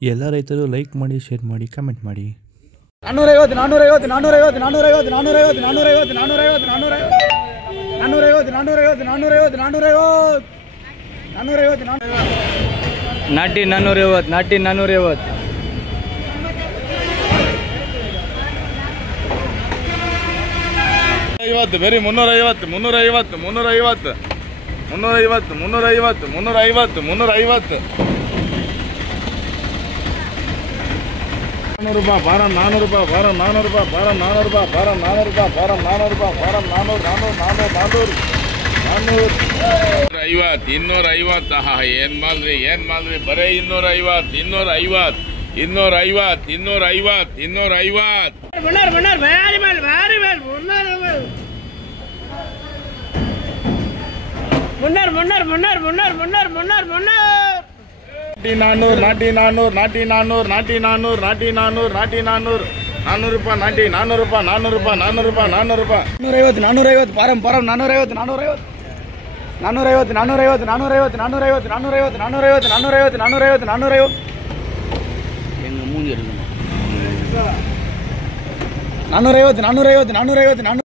ಎಲ್ಲ ರೈತರು ಲೈಕ್ ಮಾಡಿ, ಶೇರ್ ಮಾಡಿ, ಕಮೆಂಟ್ ಮಾಡಿ. 450 450 450 450 ನಾಟಿ 450 ಬೇರೆ 350 350 350 350 350 350 350 400 ರೂಪಾಯಿ ಫಾರಂ 400 ರೂಪಾಯಿ ಫಾರಂ 400 ರೂಪಾಯಿ ಫಾರಂ 400 ರೂಪಾಯಿ ಫಾರಂ 400 ರೂಪಾಯಿ ಫಾರಂ 400 ರೂಪಾಯಿ ಫಾರಂ 400 250 ಏನ್ ಮಾಲ್ರಿ ಬರೇ 250 ನಾಟಿ 400 ರೂಪಾಯಿ ಫಾರಂ 450